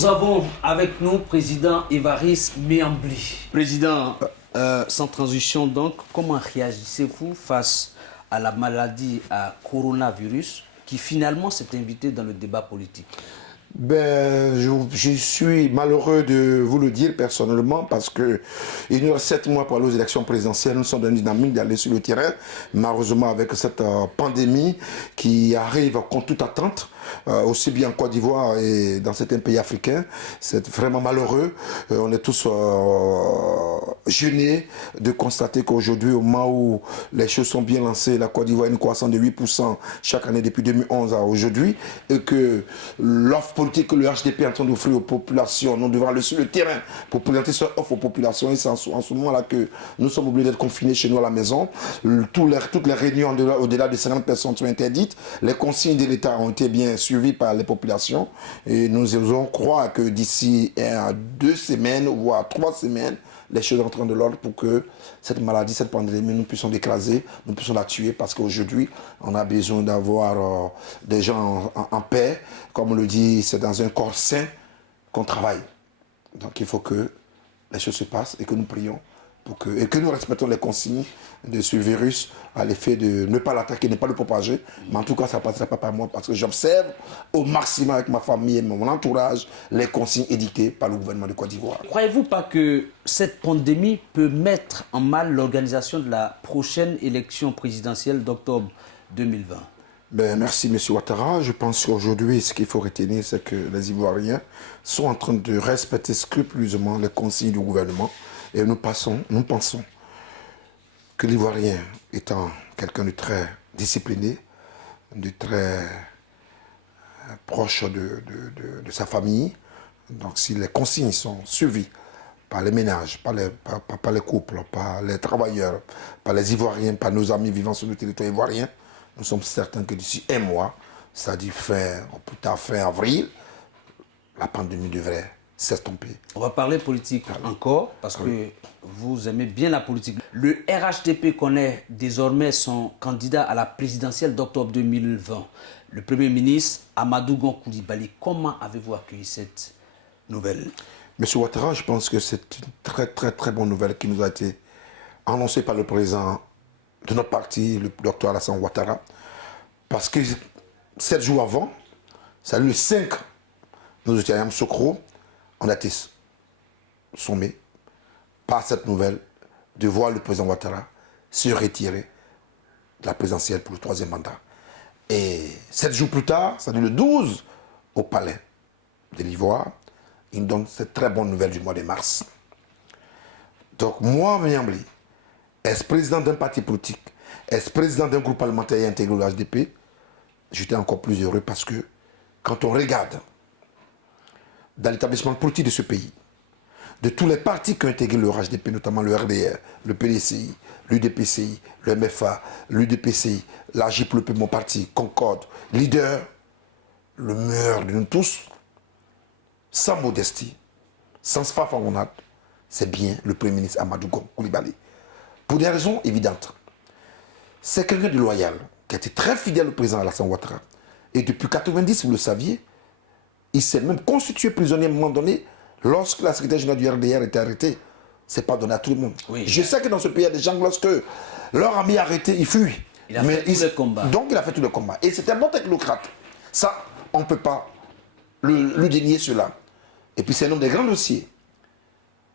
Nous avons avec nous président Évariste Méambli. Président, sans transition donc, comment réagissez-vous face à la maladie à coronavirus qui finalement s'est invitée dans le débat politique? Je suis malheureux de vous le dire personnellement parce que il nous reste 7 mois pour aller aux élections présidentielles. Nous sommes dans une dynamique d'aller sur le terrain. Malheureusement, avec cette pandémie qui arrive contre toute attente, aussi bien en Côte d'Ivoire et dans certains pays africains, c'est vraiment malheureux. On est tous gênés de constater qu'aujourd'hui, au moment où les choses sont bien lancées, la Côte d'Ivoire a une croissance de 8% chaque année depuis 2011 à aujourd'hui, et que l'offre politique que le HDP est en train d'offrir aux populations, nous devons aller sur le terrain pour présenter cette offre aux populations. Et c'est en ce moment-là que nous sommes obligés d'être confinés chez nous à la maison. Toutes les réunions au-delà de 50 personnes sont interdites. Les consignes de l'État ont été bien suivies par les populations. Et nous osons croire que d'ici 2 semaines, voire 3 semaines, les choses entrent de l'ordre pour que cette maladie, cette pandémie, nous puissions l'écraser, nous puissions la tuer, parce qu'aujourd'hui, on a besoin d'avoir des gens en paix. Comme on le dit, c'est dans un corps sain qu'on travaille. Donc il faut que les choses se passent et que nous prions et que nous respectons les consignes de ce virus à l'effet de ne pas l'attaquer, ne pas le propager. Mais en tout cas, ça ne passera pas par moi parce que j'observe au maximum avec ma famille et mon entourage les consignes édictées par le gouvernement de Côte d'Ivoire. Croyez-vous pas que cette pandémie peut mettre en mal l'organisation de la prochaine élection présidentielle d'octobre 2020? Merci, M. Ouattara. Je pense qu'aujourd'hui, ce qu'il faut retenir, c'est que les Ivoiriens sont en train de respecter scrupuleusement les consignes du gouvernement. Et nous pensons que l'Ivoirien étant quelqu'un de très discipliné, de très proche de sa famille, donc si les consignes sont suivies par les ménages, par les couples, par les travailleurs, par les Ivoiriens, par nos amis vivant sur le territoire ivoirien, nous sommes certains que d'ici 1 mois, c'est-à-dire plus tard fin avril, la pandémie devrait s'estomper. On va parler politique encore, parce que vous aimez bien la politique. Le RHDP connaît désormais son candidat à la présidentielle d'octobre 2020. Le Premier ministre Amadou Gon Coulibaly. Comment avez-vous accueilli cette nouvelle? Monsieur Ouattara, je pense que c'est une très très très bonne nouvelle qui nous a été annoncée par le président de notre parti, le docteur Alassane Ouattara. Parce que 7 jours avant, c'est le 5, nous étions à Yamoussoukro, on a été sommés par cette nouvelle de voir le président Ouattara se retirer de la présidentielle pour le 3e mandat. Et 7 jours plus tard, c'est-à-dire le 12, au palais de l'Ivoire, il nous donne cette très bonne nouvelle du mois de mars. Donc moi, Méambli, ex-président d'un parti politique, ex-président d'un groupe parlementaire intégré au HDP, j'étais encore plus heureux parce que quand on regarde dans l'établissement politique de ce pays, de tous les partis qui ont intégré le HDP, notamment le RDR, le PDCI, l'UDPCI, le MFA, l'UDPCI, l'AJPLP, mon parti, Concorde, leader, le meilleur de nous tous, sans modestie, sans fanfaronnade, c'est bien le Premier ministre Amadou Gon Coulibaly. Pour des raisons évidentes. C'est quelqu'un de loyal, qui a été très fidèle au président Alassane Ouattara. Et depuis 1990, vous le saviez, il s'est même constitué prisonnier à un moment donné, lorsque la secrétaire générale du RDR était arrêtée. C'est pas donné à tout le monde. Oui. Je sais que dans ce pays, il y a des gens, lorsque leur ami est arrêté, ils fuient. Il a fait tous les combats. Donc il a fait tous les combats. Et c'était un bon technocrate. Ça, on ne peut pas lui dénier cela. Et puis c'est un homme des grands dossiers.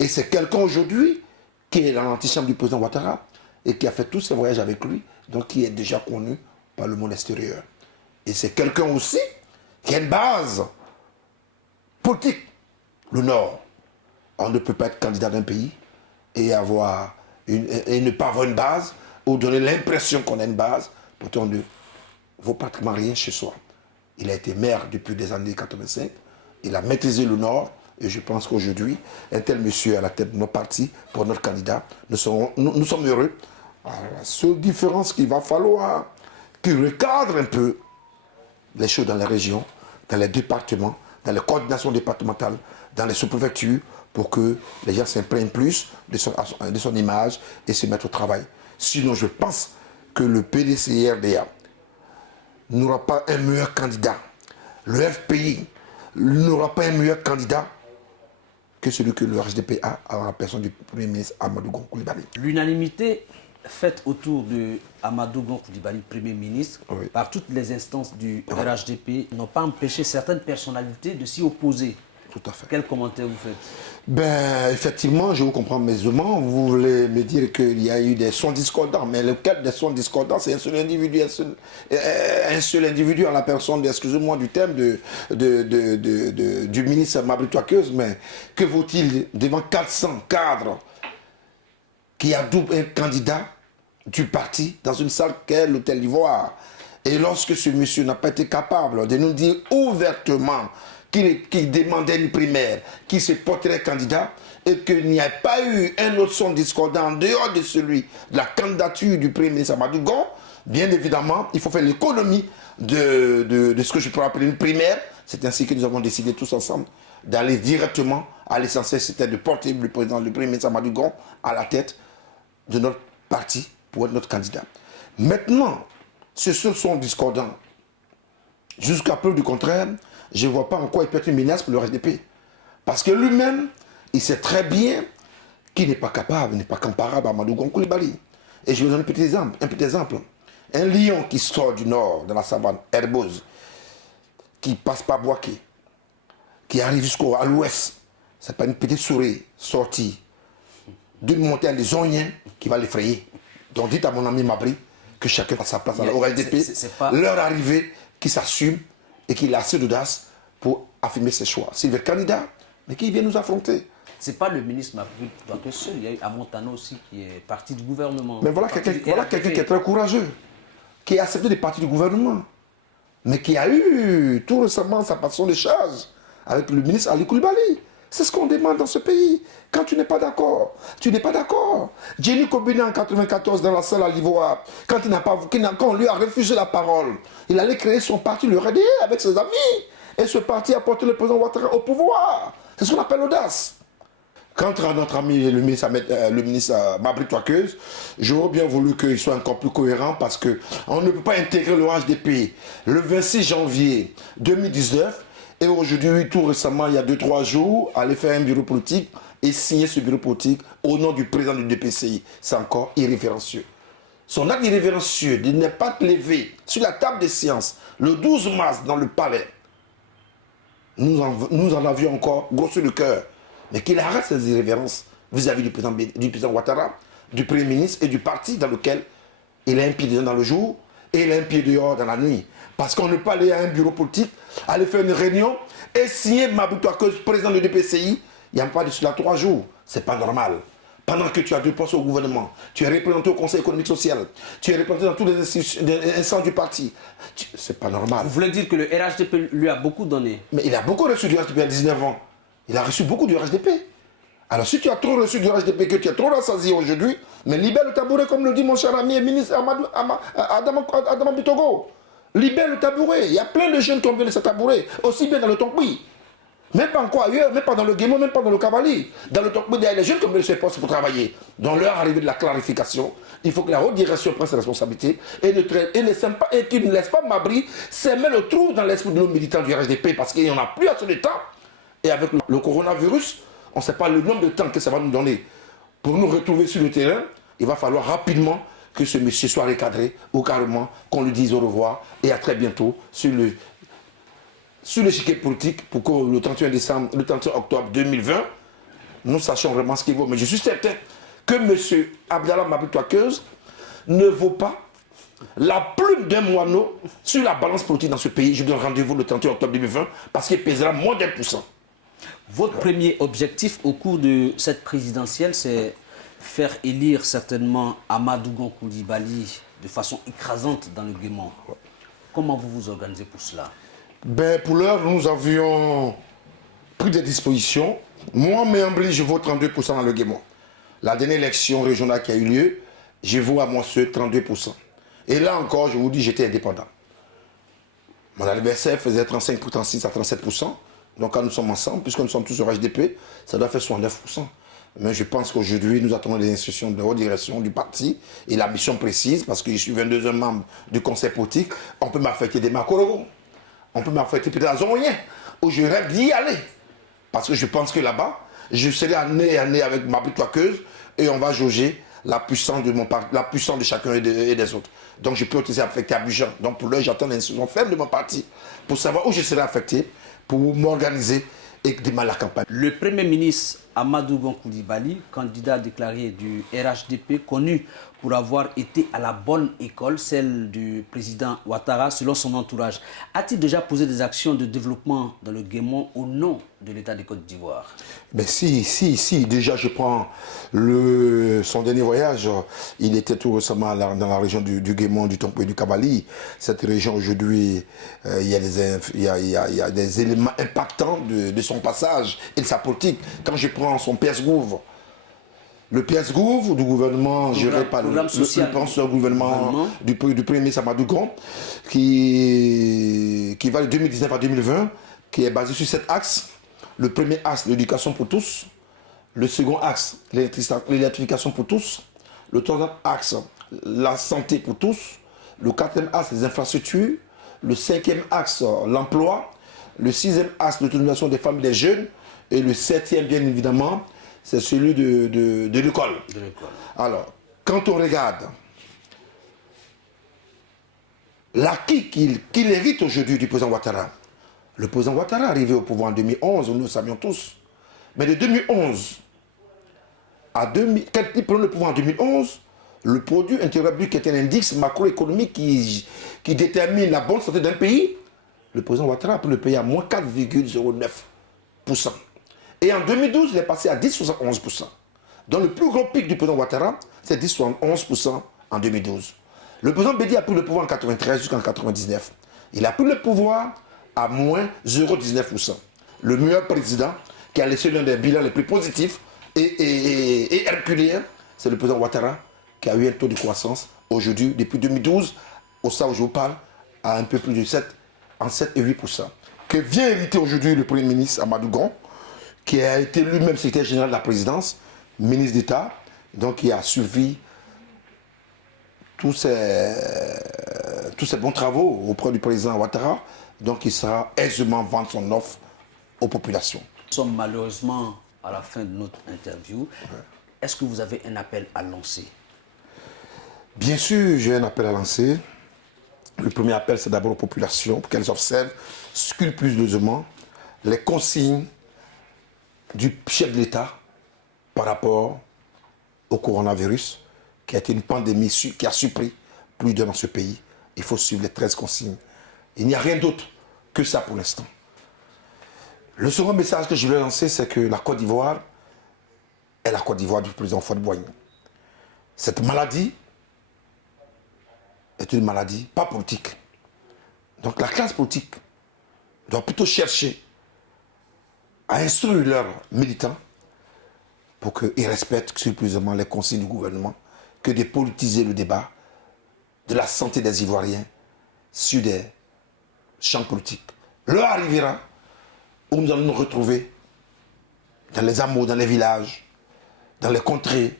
Et c'est quelqu'un aujourd'hui qui est dans l'antichambre du président Ouattara et qui a fait tous ses voyages avec lui, donc qui est déjà connu par le monde extérieur. Et c'est quelqu'un aussi qui a une base politique. Le Nord, on ne peut pas être candidat d'un pays et ne pas avoir une base ou donner l'impression qu'on a une base, pourtant on ne vaut pratiquement rien chez soi. Il a été maire depuis des années 85, il a maîtrisé le Nord, et je pense qu'aujourd'hui, un tel monsieur à la tête de nos partis, pour notre candidat, nous sommes heureux. Alors, la seule différence qu'il va falloir qu'il recadre un peu les choses dans les régions, dans les départements, dans les coordinations départementales, dans les sous-préfectures, pour que les gens s'imprègnent plus de son image et se mettent au travail. Sinon, je pense que le PDCI-RDA n'aura pas un meilleur candidat. Le FPI, n'aura pas un meilleur candidat que celui que le RHDP a à la personne du Premier ministre Amadou Gon Coulibaly. L'unanimité faite autour de Amadou Gon Coulibaly, Premier ministre, Oui. par toutes les instances du RHDP, n'ont pas empêché certaines personnalités de s'y opposer. Tout à fait. Quel commentaire vous faites? Ben, effectivement, je vous comprends aisément. Vous voulez me dire qu'il y a eu des sons discordants, mais lequel des sons discordants, c'est un seul individu, un seul individu en la personne, excusez-moi du terme, du ministre Mabry Touakeuse, mais que vaut-il devant 400 cadres qui adoubent un candidat du parti dans une salle qu'est l'Hôtel d'Ivoire? Et lorsque ce monsieur n'a pas été capable de nous dire ouvertement qu'il demandait une primaire, qu'il se porterait candidat, et qu'il n'y a pas eu un autre son discordant en dehors de celui de la candidature du Premier ministre Amadou Gon, bien évidemment, il faut faire l'économie de ce que je peux appeler une primaire. C'est ainsi que nous avons décidé tous ensemble d'aller directement à l'essentiel, c'était de porter le Premier ministre Amadou Gon à la tête de notre parti pour être notre candidat. Maintenant, ce seul son discordant, jusqu'à preuve du contraire, je ne vois pas en quoi il peut être une menace pour le RHDP. Parce que lui-même, il sait très bien qu'il n'est pas capable, n'est pas comparable à Amadou Gon Coulibaly. Et je vais vous donner un petit exemple. Un lion qui sort du nord, de la savane herbeuse, qui passe par Boaké, qui arrive jusqu'à l'ouest, c'est pas une petite souris sortie d'une montagne des Oniens qui va l'effrayer. Donc dites à mon ami Mabry que chacun a sa place au RHDP, leur arrivée, qui s'assume et qu'il a assez d'audace pour affirmer ses choix. S'il veut être candidat, mais qu'il vienne nous affronter. Ce n'est pas le ministre Mabry Touakeuse seul, il y a eu Amontano aussi qui est parti du gouvernement. Mais voilà quelqu'un qui est très courageux, qui a accepté des partis du gouvernement, mais qui a eu tout récemment sa passion de charge avec le ministre Ali Coulibaly. C'est ce qu'on demande dans ce pays. Quand tu n'es pas d'accord, tu n'es pas d'accord. Jenny Kobine en 1994 dans la salle à l'Ivoire, quand on lui a refusé la parole, il allait créer son parti, le RDE, avec ses amis. Et ce parti a porté le président Ouattara au pouvoir. C'est ce qu'on appelle l'audace. Quant à notre ami le ministre Mabry Touakeuse, j'aurais bien voulu qu'il soit encore plus cohérent parce qu'on ne peut pas intégrer le RHDP le 26 janvier 2019 et aujourd'hui, tout récemment, il y a 2-3 jours, aller faire un bureau politique et signer ce bureau politique au nom du président du DPCI. C'est encore irrévérencieux. Son acte irrévérencieux de ne pas lever sur la table des séances le 12 mars dans le palais, nous en avions encore gros sur le cœur. Mais qu'il arrête ces irrévérences vis-à-vis du président Ouattara, du Premier ministre et du parti dans lequel il a un pied dedans dans le jour et il a un pied dehors dans la nuit. Parce qu'on ne peut pas aller à un bureau politique, aller faire une réunion et signer Mabry Touakeuse, président du DPCI, il n'y a pas de cela 3 jours. C'est pas normal. Pendant que tu as 2 postes au gouvernement, tu es représenté au Conseil économique social, tu es représenté dans tous les instances du parti. C'est pas normal. Vous voulez dire que le RHDP lui a beaucoup donné? Mais il a beaucoup reçu du RHDP à 19 ans. Il a reçu beaucoup du RHDP. Alors si tu as trop reçu du RHDP, que tu es trop rassasié aujourd'hui, mais libère le tabouret, comme le dit mon cher ami et ministre Adama Bitogo. Libère le tabouret. Il y a plein de jeunes qui ont besoin de ce tabouret, aussi bien dans le Tonkpi. Même pas encore ailleurs, même pas dans le Guémon, même pas dans le Cavali. Dans le Tonkpi, il y a les jeunes qui ont besoin de ce poste pour travailler. Dans l'heure arrivée de la clarification, il faut que la haute direction prenne ses responsabilités et qu'il ne laisse pas Mabry s'aimer le trou dans l'esprit de nos militants du RHDP parce qu'il n'y en a plus assez de temps. Et avec le coronavirus, on ne sait pas le nombre de temps que ça va nous donner. Pour nous retrouver sur le terrain, il va falloir rapidement que ce monsieur soit recadré ou carrément qu'on lui dise au revoir et à très bientôt sur l'échiquier politique pour que le 31 octobre 2020, nous sachions vraiment ce qu'il vaut. Mais je suis certain que monsieur Abdallah Mabry Touakeuse ne vaut pas la plume d'un moineau sur la balance politique dans ce pays. Je donne rendez-vous le 31 octobre 2020 parce qu'il pèsera moins d'1%. Votre premier objectif au cours de cette présidentielle, c'est faire élire certainement Amadou Gon Coulibaly de façon écrasante dans le Guémon. Comment vous vous organisez pour cela? Ben, pour l'heure, nous avions pris des dispositions. Moi, Méambli, je vote 32% dans le Guémon. La dernière élection régionale qui a eu lieu, je vote à moi seul 32%. Et là encore, je vous dis, j'étais indépendant. Mon adversaire faisait 36 à 37%. Donc quand nous sommes ensemble, puisque nous sommes tous au RHDP, ça doit faire 69%. Mais je pense qu'aujourd'hui, nous attendons les instructions de la haute direction du parti et la mission précise, parce que je suis 22e membre du conseil politique, on peut m'affecter des Makoro, on peut m'affecter peut-être à Zonyen, où je rêve d'y aller. Parce que je pense que là-bas, je serai année à nez avec ma toqueuse et on va jauger la puissance de chacun et des autres. Donc je peux aussi affecter à Abidjan. Donc pour l'heure, j'attends l'instruction ferme de mon parti pour savoir où je serai affecté, pour m'organiser et démarrer la campagne. Le Premier ministre Amadou Gon Coulibaly, candidat déclaré du RHDP, connu pour avoir été à la bonne école, celle du président Ouattara, selon son entourage, a-t-il déjà posé des actions de développement dans le Guémon au nom de l'État de Côte d'Ivoire? Ben si. Déjà, je prends son dernier voyage. Il était tout récemment dans la région du Guémon, du Tompo et du Kabali. Cette région, aujourd'hui, il y a des éléments impactants de son passage et de sa politique. Quand je prends son PS-Gouv, le PS-Gouv du gouvernement géré par le gouvernement du Premier ministre Amadou Gon, qui va de 2019 à 2020, qui est basé sur 7 axes. Le premier axe, l'éducation pour tous. Le second axe, l'électrification pour tous. Le troisième axe, la santé pour tous. Le quatrième axe, les infrastructures. Le cinquième axe, l'emploi. Le sixième axe, l'autonomisation des femmes et des jeunes. Et le septième, bien évidemment, c'est celui de l'école. Alors, quand on regarde l'acquis qu'il hérite aujourd'hui du président Ouattara, le président Ouattara est arrivé au pouvoir en 2011, nous le savions tous. Mais de 2011 à quand il prend le pouvoir en 2011, le produit intérieur brut, qui est un indice macroéconomique qui détermine la bonne santé d'un pays, le président Ouattara a pris le pays à moins 4,09%. Et en 2012, il est passé à 10,71%. Donc le plus gros pic du président Ouattara, c'est 10,11% en 2012. Le président Bédi a pris le pouvoir en 1993 jusqu'en 1999. Il a pris le pouvoir à moins 0,19%. Le meilleur président qui a laissé l'un des bilans les plus positifs et herculéens, c'est le président Ouattara qui a eu un taux de croissance aujourd'hui, depuis 2012, au stade où je vous parle, à un peu plus de 7 et 8%. Que vient hériter aujourd'hui le Premier ministre Amadou Gon, qui a été lui-même secrétaire général de la présidence, ministre d'État, donc qui a suivi tous ces bons travaux auprès du président Ouattara, donc il sera aisément vendre son offre aux populations. Nous sommes malheureusement à la fin de notre interview. Est-ce que vous avez un appel à lancer? Bien sûr, j'ai un appel à lancer. Le premier appel, c'est d'abord aux populations, pour qu'elles observent scrupuleusement les consignes du chef de l'État par rapport au coronavirus, qui a été une pandémie qui a surpris plus d'un dans ce pays. Il faut suivre les 13 consignes. Il n'y a rien d'autre que ça pour l'instant. Le second message que je voulais lancer, c'est que la Côte d'Ivoire est la Côte d'Ivoire du président Houphouët-Boigny. Cette maladie est une maladie pas politique. Donc la classe politique doit plutôt chercher à instruire leurs militants pour qu'ils respectent scrupuleusement les consignes du gouvernement, que de politiser le débat de la santé des Ivoiriens sur des champs politiques. L'heure arrivera où nous allons nous retrouver dans les hameaux, dans les villages, dans les contrées,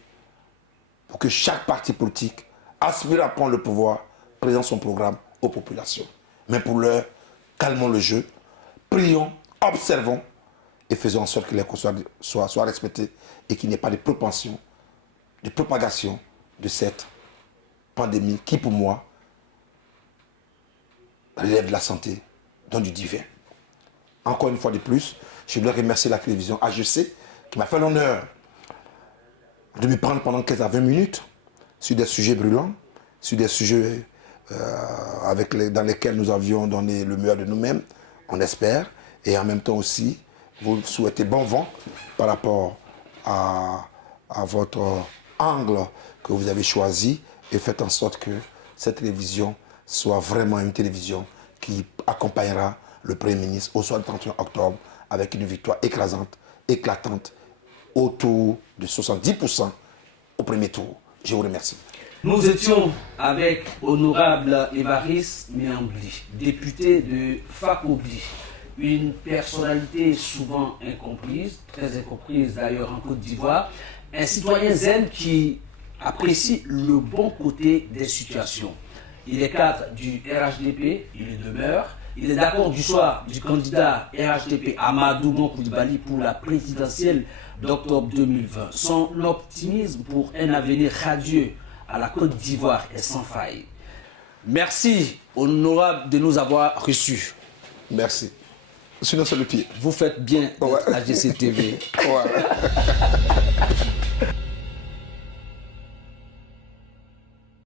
pour que chaque parti politique aspire à prendre le pouvoir, présente son programme aux populations. Mais pour l'heure, calmons le jeu, prions, observons et faisons en sorte que les consignes soient respectées et qu'il n'y ait pas de propension, de propagation de cette pandémie qui, pour moi, relève de la santé, donc du divin. Encore une fois de plus, je dois remercier la télévision AGC qui m'a fait l'honneur de me prendre pendant 15 à 20 minutes sur des sujets brûlants, sur des sujets dans lesquels nous avions donné le meilleur de nous-mêmes, on espère, et en même temps aussi, vous souhaitez bon vent par rapport à votre angle que vous avez choisi et faites en sorte que cette télévision soit vraiment une télévision qui accompagnera le Premier ministre au soir du 31 octobre avec une victoire écrasante, éclatante, autour de 70% au premier tour. Je vous remercie. Nous étions avec Honorable Évariste Miambli, député de Fakobli, une personnalité souvent incomprise, très incomprise d'ailleurs en Côte d'Ivoire, un citoyen zen qui apprécie le bon côté des situations. Il est cadre du RHDP, il y demeure, Il est d'accord du choix du candidat RHDP Amadou Don Coulibaly pour la présidentielle d'octobre 2020. Son optimisme pour un avenir radieux à la Côte d'Ivoire est sans faille. Merci, honorable, de nous avoir reçus. Merci. Sinon, c'est le pied. Vous faites bien d'être à GCTV. Ouais.